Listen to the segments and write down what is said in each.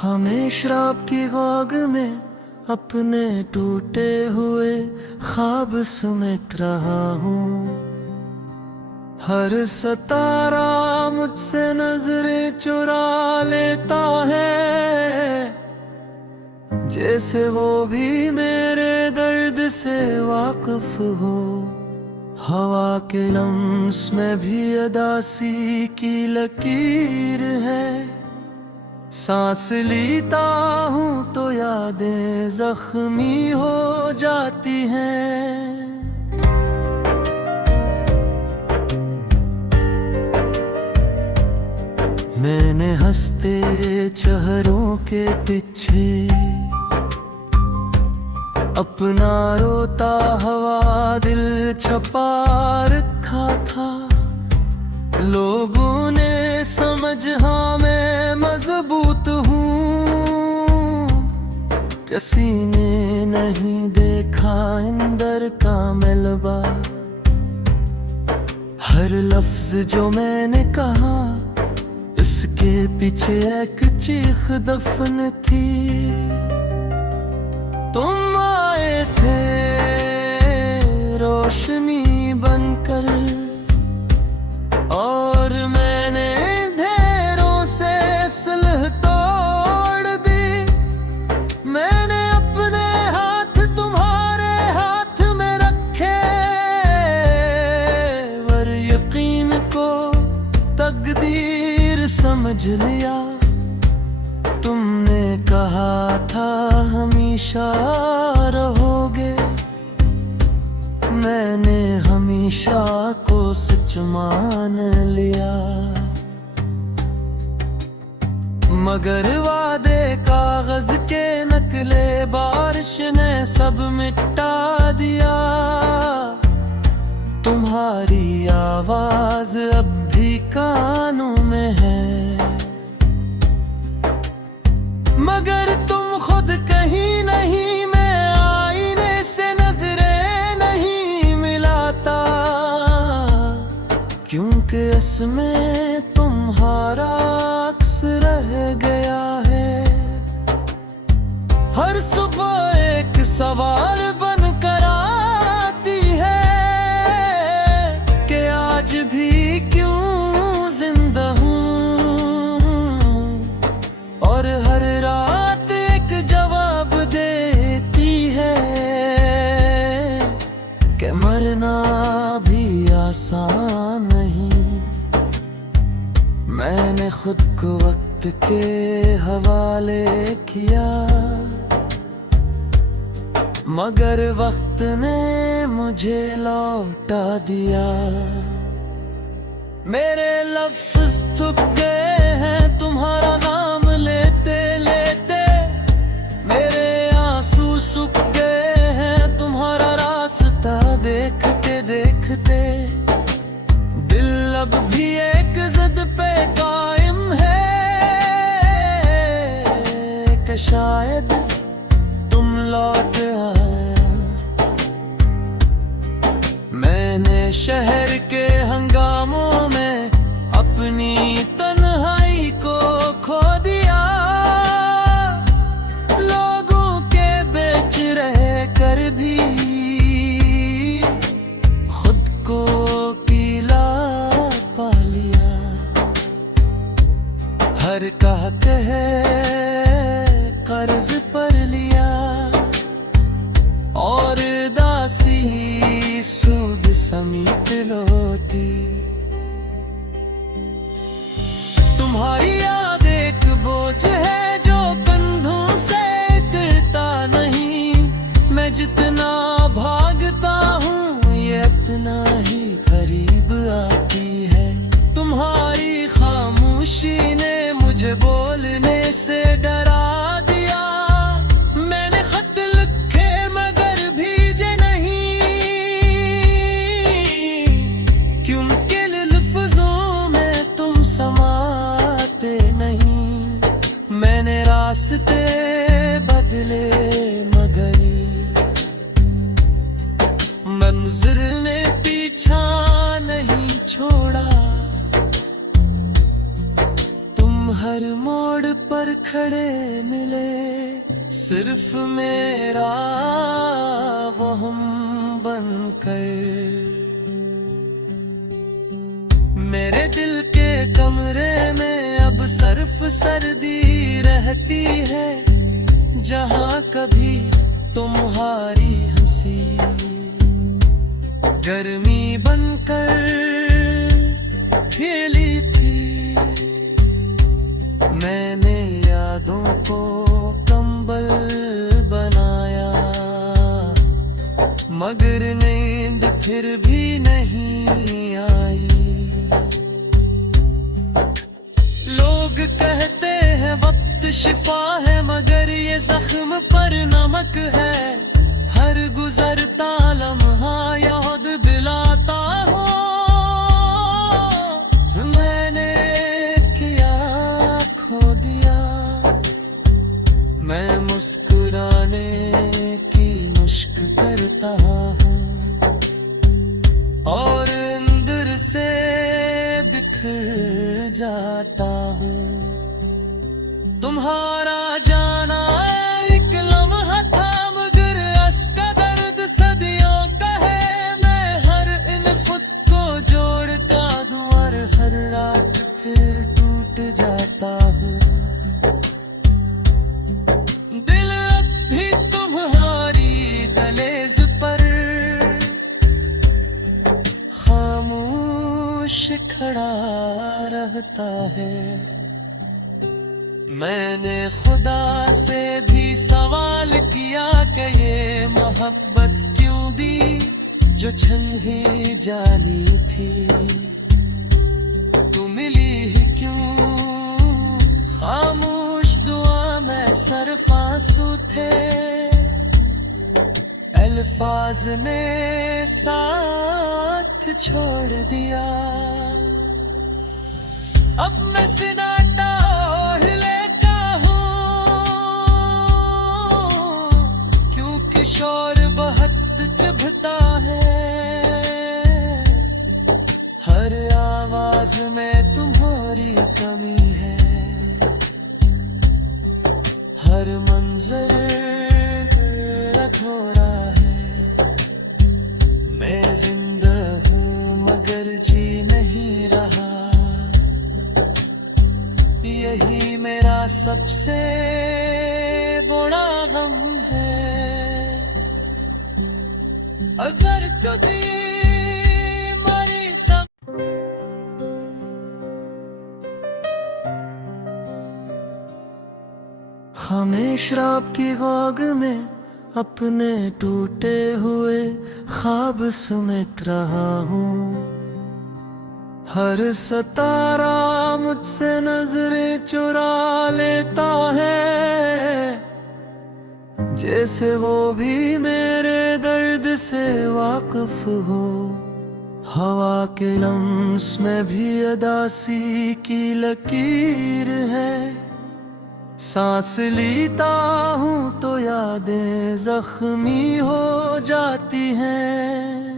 हमें शराब की गौग में अपने टूटे हुए ख्वाब समेट रहा हूँ। हर सितारा मुझसे नजरें चुरा लेता है, जैसे वो भी मेरे दर्द से वाकिफ हो। हवा के लम्स में भी अदासी की लकीर है। सांस लेता हूँ तो यादें जख्मी हो जाती हैं। मैंने हंसते चेहरों के पीछे अपना रोता हुआ दिल छुपा रखा था। लोगों ने समझा मैं मजबूत हूँ, किसी ने नहीं देखा अंदर का मलबा। हर लफ्ज जो मैंने कहा इसके पीछे एक चीख दफन थी। तुम आए थे रोशनी बनकर, और मैंने ढेरों से सुलह तोड़ दी। मैंने अपने हाथ तुम्हारे हाथ में रखे, पर यकीन को तकदीर समझ लिया। तुमने कहा था हमेशा रहोगे, मैंने हमेशा को सच मान लिया। मगर वादे कागज के नकले बारिश ने सब मिटा दिया। तुम्हारी आवाज अब भी कानों में है, मगर तुम खुद कहीं नहीं। मैं आईने से नजरें नहीं मिलाता, क्योंकि इसमें तुम्हारा अक्स रह गया है। हर सुबह एक सवाल बनकर आती है कि आज भी क्यों जिंदा हूँ, और हर रात एक जवाब देती है कि मरना भी आसान नहीं। मैंने खुद को वक्त के हवाले किया, मगर वक्त ने मुझे लौटा दिया। मेरे लफ्ज थक गए हैं तुम्हारा नाम लेते लेते, मेरे आंसू सूख गए हैं तुम्हारा रास्ता देखते देखते। दिल अब भी एक जिद पे कायम है कि शायद तुम लौट आया। मैंने शहर के हंगामों में अपनी तन्हाई को खो दिया। लोगों के बीच रह कर भी खुद को अकेला पा लिया। हर कह कहे कर्ज पर लिया, और दासी सूद समेत लौटी। तुम्हारी याद एक बोझ है जो कंधों से उतरता नहीं। मैं जितना भागता हूँ ये इतना ही करीब आती है। तुम्हारी खामोशी ने मुझे बोलने से डरा दिया। मैंने खत लिखे मगर भेजे नहीं, क्योंकि लफ्जों में तुम समाते नहीं। मैंने रास्ते बदले मगर मंजिल ने पीछा नहीं छोड़ा। तुम हर मोड़ पर पर खड़े मिले, सिर्फ मेरा वो हम बनकर। मेरे दिल के कमरे में अब सिर्फ सर्दी रहती है, जहाँ कभी तुम्हारी हंसी गर्मी बनकर खेली थी। मैंने यादों को कंबल बनाया, मगर नींद फिर भी नहीं आई। लोग कहते हैं वक्त शिफा है, मगर ये जख्म पर नमक है। हर गुजरता लम्हा याद दिलाता हो, मैंने किया खो दिया। मैं मुस्कुराने की मुश्क करता हूँ और अंदर से बिखर जाता हूँ। तुम्हारा जाना एक लम्हा था, मगर इसका दर्द सदियों का है। मैं हर इन खुद को जोड़ता दूं और हर रात फिर टूट जाता हूँ। दिल अब भी तुम्हारी दहलीज पर खामोश खड़ा रहता है। मैंने खुदा से भी सवाल किया कि ये मोहब्बत क्यों दी, जो छन ही जानी थी। तू मिली ही क्यों, खामोश दुआ में सिर्फ आंसू थे। अल्फाज ने साथ छोड़ दिया। अब मैं सन्नाटा ओढ़ लेता हूँ, क्योंकि शोर बहुत चुभता है। हर आवाज में तुम्हारी कमी है, हर मंजर अधूरा है। मैं जिंदा हूँ मगर जी नहीं रहा, यही मेरा सबसे बड़ा गम है। अगर कभी मरी सब हमें शराब की गाग में अपने टूटे हुए ख्वाब समेट रहा हूँ। हर सितारा मुझसे नजरें चुरा लेता है, जैसे वो भी मेरे दर्द से वाकिफ हो। हवा के लम्स में भी अदासी की लकीर है। सांस लेता हूँ तो यादें जख्मी हो जाती हैं।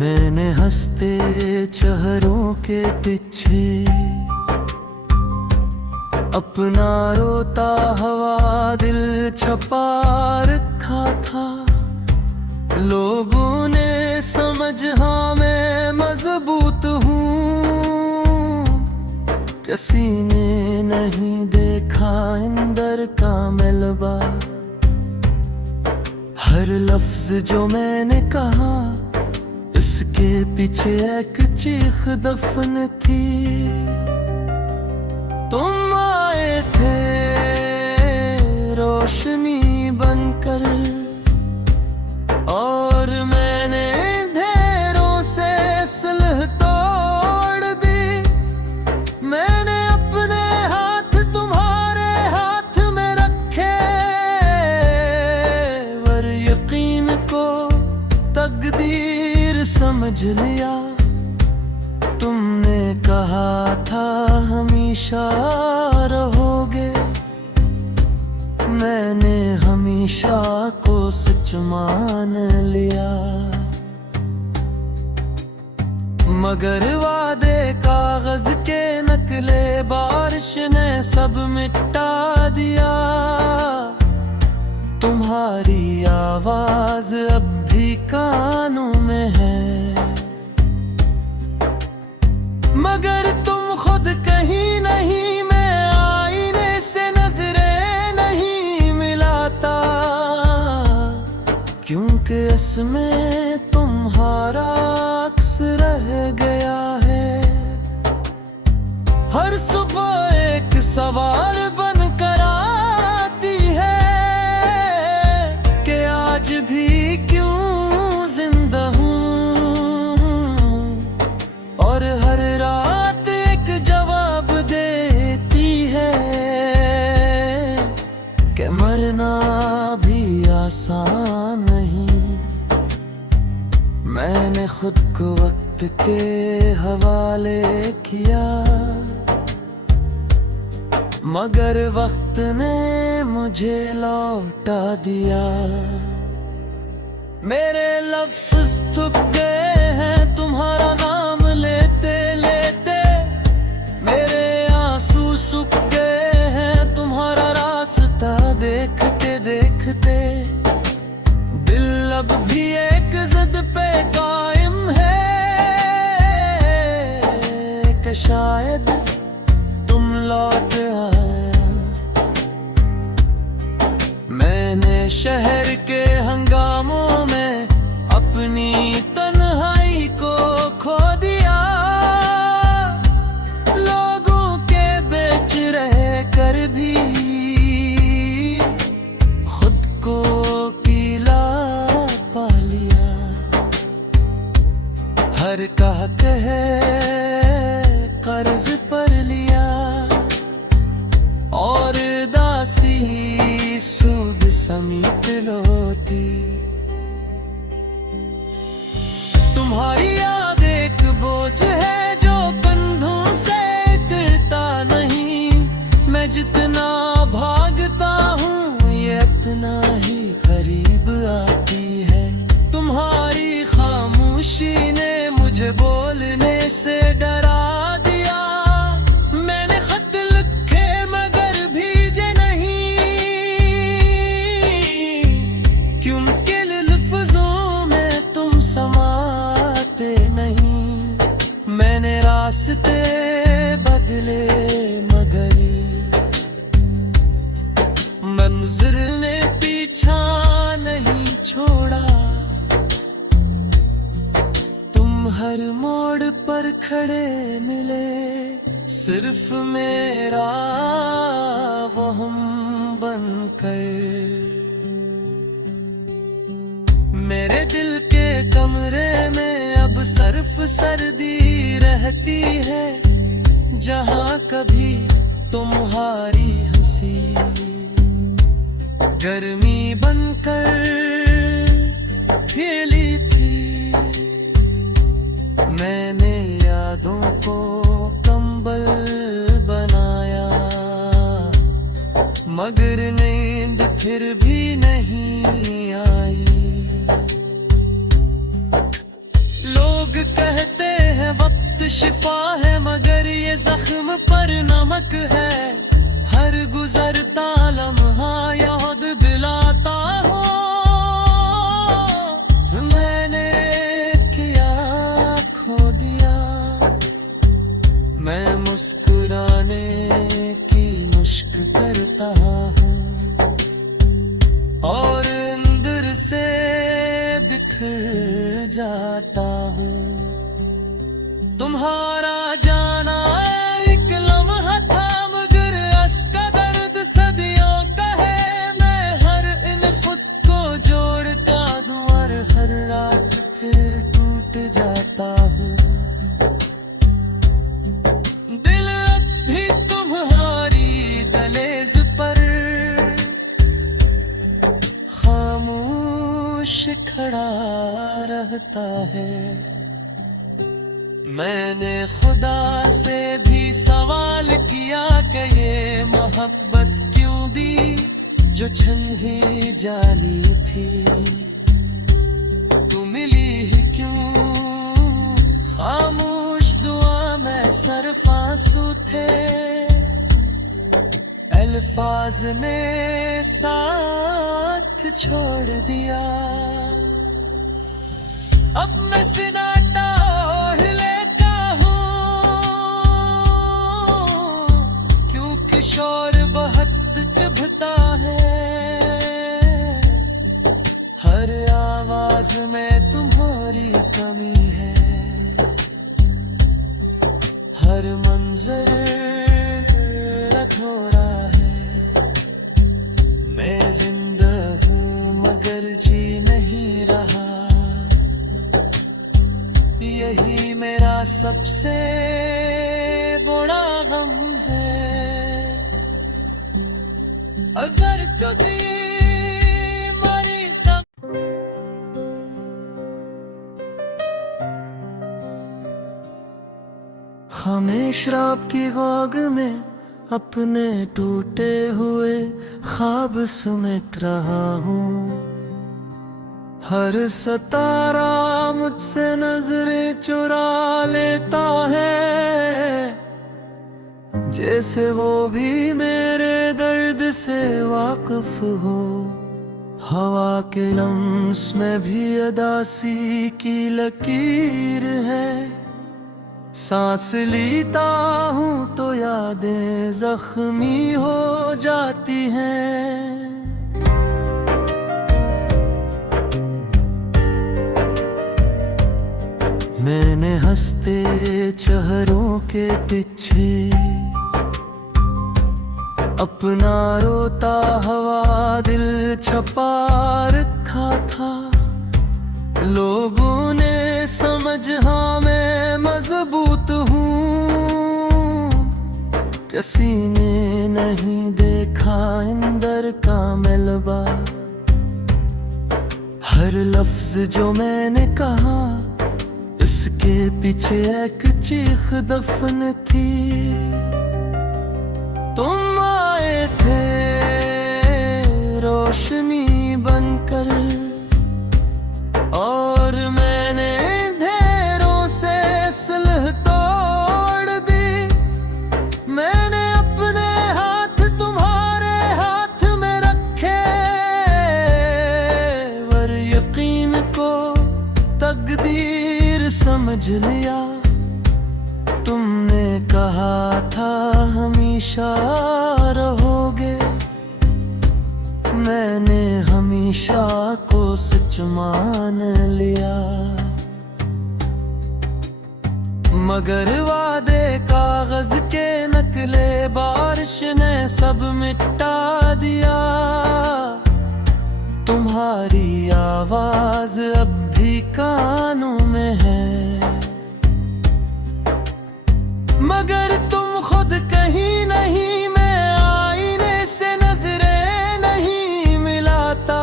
मैंने हंसते चेहरों के पीछे अपना रोता हुआ दिल छुपा रखा था। लोगों ने समझ हाँ मैं मजबूत हूँ, किसी ने नहीं देखा अंदर का मलबा। हर लफ्ज जो मैंने कहा इसके पीछे एक चीख दफन थी। तुम आए थे रोशनी बनकर और मैंने अंधेरों से सुलह तोड़ दी। मैंने अपने हाथ तुम्हारे हाथ में रखे, वर यकीन को तकदीर समझ लिया। तुमने कहा था हमेशा रहोगे, मैंने हमेशा को सच मान लिया। मगर वादे कागज के नकले बारिश ने सब मिटा दिया। तुम्हारी आवाज अब भी कानों में है, मगर तुम खुद कहीं नहीं। मैं आईने से नजरें नहीं मिलाता, क्योंकि इसमें तुम्हारा अक्स रह गया है। हर सुबह एक सवाल बनकर आती है कि आज भी क्यों जिंदा हूँ, और हर रात एक जवाब देती है कि मरना भी आसान नहीं। मैंने खुद को वक्त के हवाले किया, मगर वक्त ने मुझे लौटा दिया। मेरे लफ्ज थक गए हैं तुम्हारा नाम लेते लेते, मेरे आंसू सूख गए हैं तुम्हारा रास्ता देखते देखते। दिल अब भी एक जिद पे कायम है कि शायद तुम लौट आया। मैंने शहर के हंगामों में अपनी तन्हाई को खो दिया। लोगों के बीच रह कर भी खुद को कीला पा लिया। हर कह कर्ज पर लिया, और दासी सूद समेत लौटी। तुम्हारी याद एक बोझ है जो कंधों से उतरता नहीं। मैं जितना भागता हूँ ये इतना ही करीब आती है। तुम्हारी खामोशी ने मुझे बोलने से डरा दिया। मैंने खत लिखे मगर भेजे नहीं, क्योंकि लफ्जों में तुम समाते नहीं। मैंने रास्ते बदले मगर मंजिल ने पीछा नहीं छोड़ा। तुम हर मोड़ पर खड़े मिले, सिर्फ मेरा वहम बनकर। मेरे दिल के कमरे में अब सिर्फ सर्दी रहती है, जहाँ कभी तुम्हारी हंसी गर्मी बनकर फैली थी। मैंने यादों को कंबल बनाया, मगर नींद फिर भी नहीं आई। लोग कहते हैं वक्त शिफा है, मगर ये जख्म पर नमक है। हर गुजरता लम्हा याद दिलाता हो। मैंने किया खो दिया, मैं मुस्कुराने की मुश्क करता हूँ, और अंदर से बिखर जाता हूँ। तुम्हारा जाना एक लम्हा था, मगर इसका दर्द सदियों का है। मैं हर इन खुद को जोड़ता दूं, और हर रात फिर टूट जाता हूँ। दिल अब भी तुम्हारी दहलीज पर खामोश खड़ा रहता है। मैंने खुदा से भी सवाल किया कि ये मोहब्बत क्यों दी जो छन ही जानी थी। तू मिली ही क्यों खामोश अल्फाज ने साथ छोड़ दिया। अब मैं सन्नाटा ओढ़ लेता हूँ, क्योंकि शोर बहुत चुभता है। हर आवाज में तुम्हारी कमी है, हर मंजर थोड़ा है। मैं जिंदा हूँ मगर जी नहीं रहा, यही मेरा सबसे बड़ा गम है। अगर कभी मरी सब हमें शराब की गाग में अपने टूटे हुए ख्वाब समेट रहा हूँ। हर सितारा मुझसे नजरें चुरा लेता है, जैसे वो भी मेरे दर्द से वाकिफ हो। हवा के लम्स में भी अदासी की लकीर है। सांस लेता हूँ तो यादें जख्मी हो जाती हैं। मैंने हंसते चेहरों के पीछे अपना रोता हुआ दिल छुपा रखा था। लोगों ने समझा मैं मजबूत हूँ, किसी ने नहीं देखा अंदर का मलबा। हर लफ्ज जो मैंने कहा इसके पीछे एक चीख दफन थी। तुम आए थे रोशनी बनकर, और मैंने ढेरों से सुलह तोड़ दी। मैंने अपने हाथ तुम्हारे हाथ में रखे, पर यकीन को तकदीर समझ लिया। तुमने कहा था हमेशा रहोगे, मैंने हमेशा को सच मान लिया। मगर वादे कागज के नकले बारिश ने सब मिटा दिया। तुम्हारी आवाज अब भी कानों में है, मगर तुम खुद कहीं नहीं। मैं आईने से नजरें नहीं मिलाता,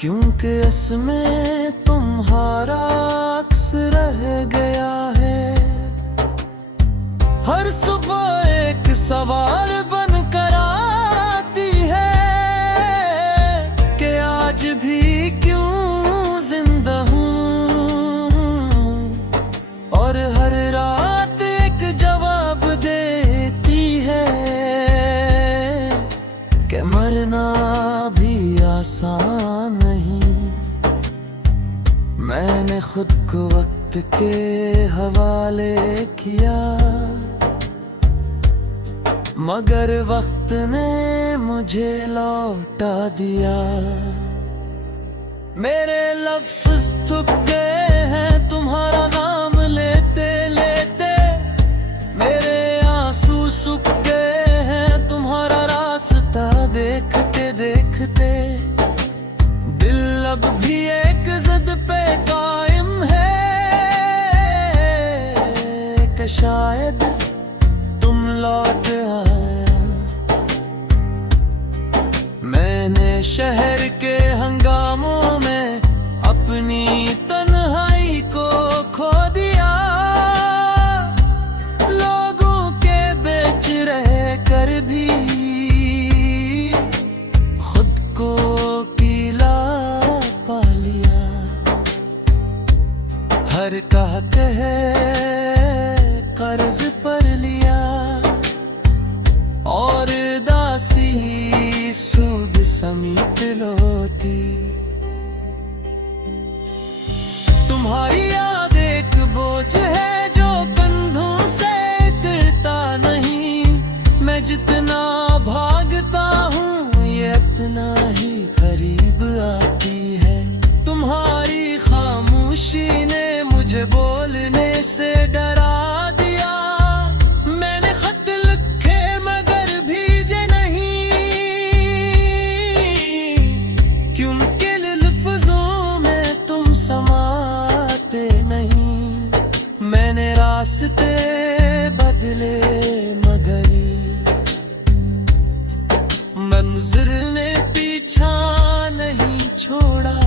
क्योंकि इसमें तुम्हारा अक्स रह गया है। हर सुबह एक सवाल बन कर आती है कि आज भी क्यों जिंदा हूँ, और हर रात एक जवाब देती है कि मरना भी आसान नहीं। मैंने खुद को वक्त के हवाले किया, मगर वक्त ने मुझे लौटा दिया। मेरे लफ्ज थक गए हैं तुम्हारा नाम लेते लेते, मेरे आंसू सूख गए हैं तुम्हारा रास्ता देखते देखते। दिल अब भी एक जिद पे कायम है कि शायद तुम लौट आया। मैंने शहर के हंगामों में अपनी तन्हाई को खो दिया। लोगों के बीच रह कर भी खुद को अकेला पा लिया। हर कह कर्ज पर लिया, और इकलौती। तुम्हारी याद एक बोझ है जो कंधों से उतरता नहीं। मैं जितना भागता हूँ ये इतना ही करीब आती है। तुम्हारी खामोशी ने मुझे बोलने से डरा दिया। मैंने खत लिखे मगर भेजे नहीं, क्योंकि लफ्जों में तुम समाते नहीं। मैंने रास्ते बदले मगर मंजिल ने पीछा नहीं छोड़ा।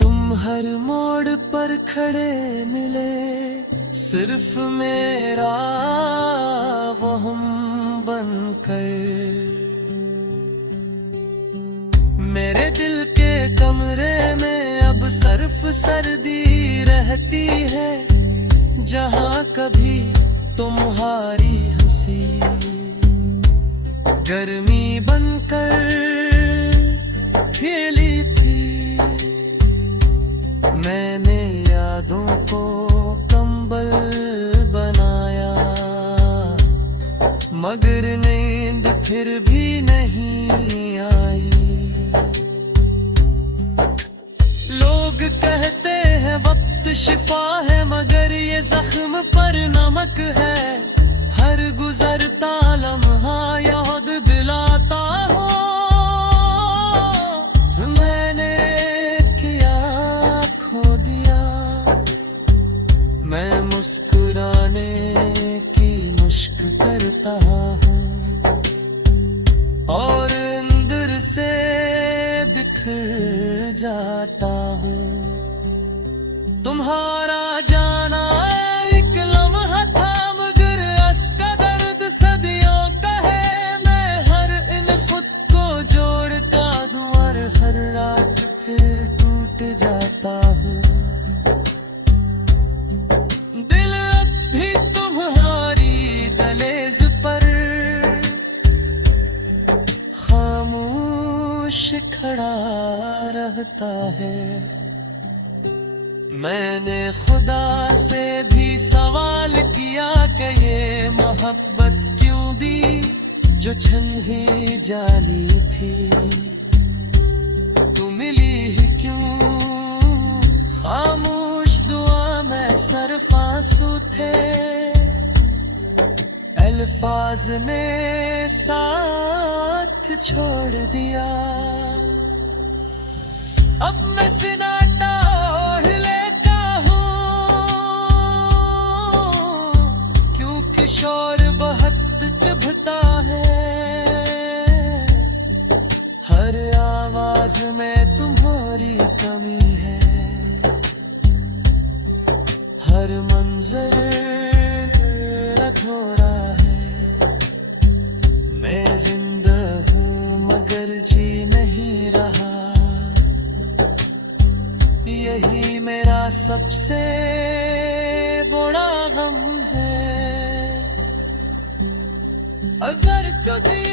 तुम हर मोड़ पर खड़े मिले, सिर्फ मेरा वो हम बनकर। मेरे दिल के कमरे में अब सिर्फ सर्दी रहती है, जहाँ कभी तुम्हारी हंसी गर्मी बनकर खेली थी। मैंने यादों को कंबल बनाया, मगर नींद फिर भी नहीं आई। लोग कहते हैं वक्त शिफा है, मगर ये जख्म पर नमक है। हर गुजरता लम्हा याद दिलाता हो, मैंने क्या खो दिया। मैं मुस्कुराने की मुश्क करता हूँ और अंदर से बिखर जाता हूँ। तुम्हारा जाना एक लम्हा था, मगर इसका दर्द सदियों का है। मैं हर इन खुद को जोड़ता दूं और हर रात फिर टूट जाता हूँ। दिल अब भी तुम्हारी दहलीज पर खामोश खड़ा रहता है। मैंने खुदा से भी सवाल किया कि ये मोहब्बत क्यों दी जो छन ही जानी थी। तू मिली ही क्यों, खामोश दुआ में सिर्फ आंसू थे। अल्फाज ने साथ छोड़ दिया। अब मैं सिनाटा ओढ़ लेता हूँ, क्योंकि शोर बहुत चुभता है। हर आवाज में तुम्हारी कमी है, हर मंजर अधूरा है। मैं जिंदा हूँ मगर जी नहीं रहा, यही मेरा सबसे बड़ा गम है। अगर कभी